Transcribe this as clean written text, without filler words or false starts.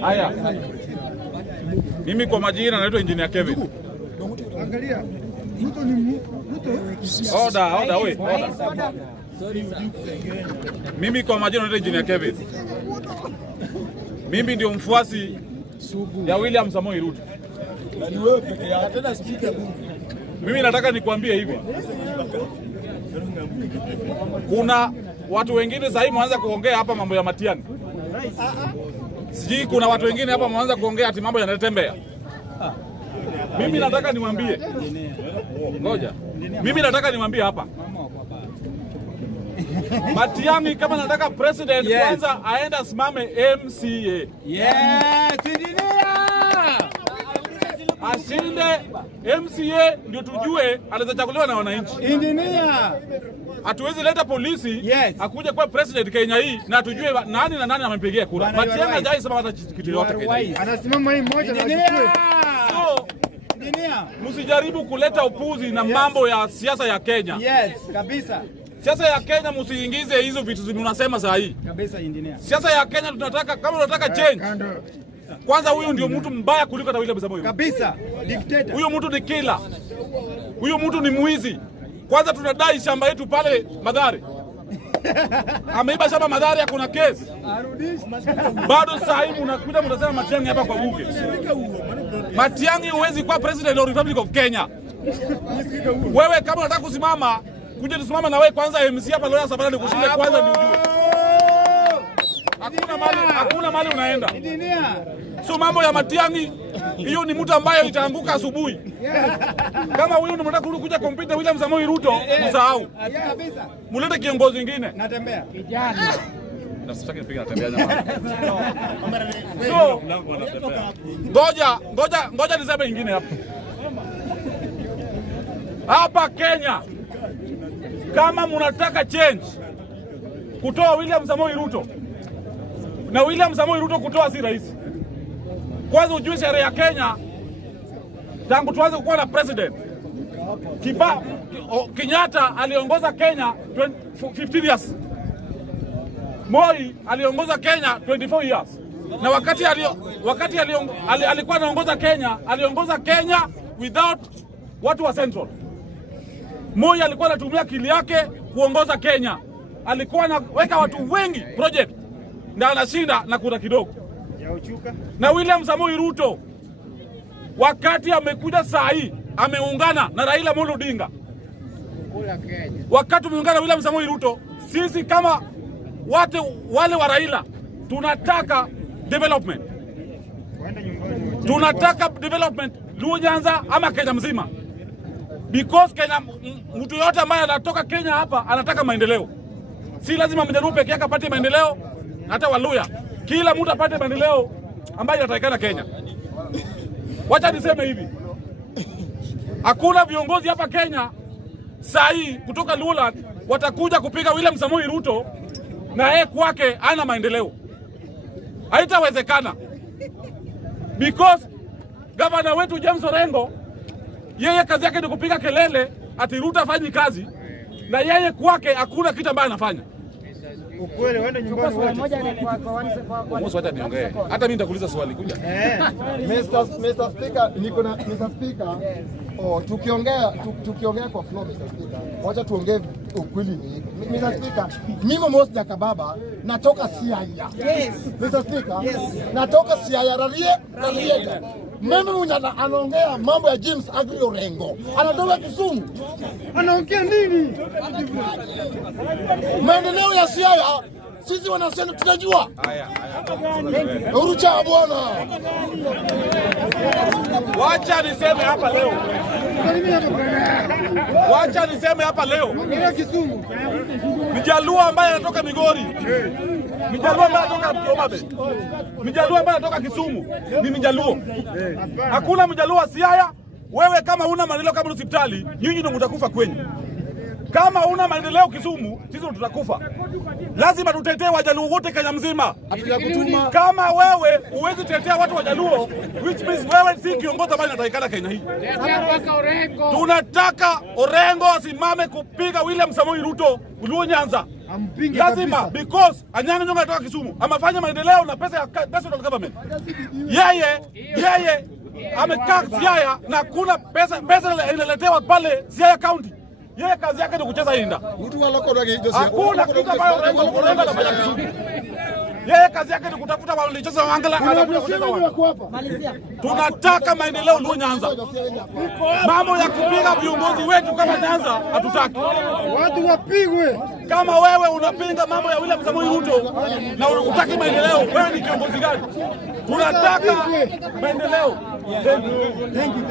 Haya. Mimi kwa majina naitwa Engineer Kevin. Angalia. Ruto ni Ruto. Oda. Mimi kwa majina naitwa Engineer Kevin. Mimi ndio mfuasi ya William Samoei Ruto. Na ni wewe peke yako. Tena speaker bunge. Mimi nataka nikwambie hivi. Kuna watu wengine sasa hivi wanaanza kuongea hapa mambo ya Matiang'i. Sijui kuna watu wengine hapa wanaanza kuongea ati mambo yanatembea. Mimi nataka niwaambie. Ngoja. Mimi nataka niwaambie hapa. Matiang'i kama nataka president kwanza aenda asimame MCA. Yes, engineer. Ashinde MCA ndio tujue anaweza chaguliwa na wananchi. Engineer. Hatuwezi leta polisi akuje kwa president Kenya hii na tujue nani na nani amempigia kura. Matiang'i hajai sema hata kitu yote Kenya. Anasimama hii mmoja na so msijaribu kuleta upuzi na mambo ya siasa ya Kenya. Yes, kabisa. Siasa ya Kenya msiingize hizo vitu zinasema saa hii. Kabisa engineer. Siasa ya Kenya tunataka kama tunataka change. Kwanza huyu ndio mtu mbaya kuliko hata William Samoei. Kabisa. Dictator. Huyo mtu ni killer. Huyo mtu ni mwizi. Kwanza tunadai shamba yetu pale Mathare. Ameiba shamba Mathare, hakuna kesi. Bado sasa hivi unakuja mnasema Matiang'i hapa kwa bunge. Matiang'i huwezi kuwa president of Republic of Kenya. Wewe kama unataka kusimama, kuja tusimama na wewe kwanza MC hapa leo Savana nikushinde kwanza ndio ujue. Hakuna mali unaenda. So mambo ya Matiang'i hiyo ni mtu ambaye itaanguka asubuhi. Kama huyu ndio mnataka kuja kompyuta William Samoei Ruto, msahau. Mulete kiongozi mwingine. Natembea. Kijana. Nasitaki nipiga natembea jamaa. So ngoja niseme ingine hapa. Hapa Kenya kama mnataka change kutoa William Samoei Ruto, na William Samoei Ruto kutoa si rahisi. Kwanza ujue sheria ya Kenya tangu tuanze kuwa na president Kenyatta aliongoza Kenya 15 years. Moi aliongoza Kenya 24 years. Na wakati alikuwa aliongoza Kenya without watu wa Central. Moi alikuwa anatumia akili yake kuongoza Kenya. Alikuwa anaweka watu wengi project na anashinda na kura kidogo. Na William Samoei Ruto wakati amekuja saa hii ameungana na Raila Amolo Odinga. Wakati ameungana William Samoei Ruto, sisi kama wale wa Raila tunataka development. Tunataka development Luo Nyanza ama Kenya mzima. Because Kenya, mtu yote ambaye anatoka Kenya hapa anataka maendeleo. Si lazima Mjaluo peke yake apate maendeleo, hata Waluya. Kila mtu apate maendeleo ambayo yanatakikana Kenya. Wacha niseme hivi. Hakuna viongozi hapa Kenya saa hii kutoka Luoland watakuja kupiga William Samoei Ruto na yeye kwake ana maendeleo. Haitawezekana. Because gavana wetu James Orengo yeye kazi yake ni kupiga kelele ati Ruto afanyi kazi, na yeye kwake hakuna kitu ambacho anafanya. Ukweli waende nyumbani wote. Wacha niongee. Hata mimi nitakuuliza swali kuja. Mr. Speaker, niko na Mr. Speaker. Tukiongea kwa floor Mr. Speaker. Wacha tuongee ukweli ni. Mr. Speaker, mimi Moses Jakababa natoka Siaya. Yes. Mr. Speaker, natoka Siaya Rarieda. Mimi mwenye anaongea mambo ya James Agri Orengo. Anatoka Kisumu. Anaongea nini? Maendeleo ya Siaya sisi wanasema tunajua. Urucha bwana. Wacha niseme hapa leo. Kisumu. Mjaluo ambaye anatoka Migori. Mjaluo ambaye anatoka Kiombe. Mjaluo ambaye anatoka Kisumu ni Mjaluo. Hakuna Mjaluo wa Siaya. Wewe kama una maendeleo kama hospitali, nyinyi ndio mtakufa kwenyu. Kama una maendeleo Kisumu, sisi tutakufa. Lazima tutetee Wajaluo wote Kenya mzima. Kama wewe huwezi tetea watu Wajaluo, which means wewe si kiongozi ambaye anatakikana Kenya hii. Tunataka Orengo asimame kupiga William Samoei Ruto Luo Nyanza. Ampinge lazima kabisa. because Anyang' Nyong'o anatoka Kisumu, amefanya maendeleo na pesa ya national government. Yeye amekaa Siaya na kuna pesa inaletewa pale Siaya County. Yeye kazi yake ni kucheza inda. Hakuna kitu ambayo unaenda kufanya Kisumu. Yeye kazi yake ni kutafuta walicheza Wangala, anakuja kucheza watu. Tunataka maendeleo Luo Nyanza. Mambo ya kupiga viongozi wetu kama Nyanza hatutaki. Watu wapigwe. Kama wewe unapinga mambo ya William Samoei Ruto na unataka maendeleo, wewe ni kiongozi gani? Tunataka maendeleo. Thank you.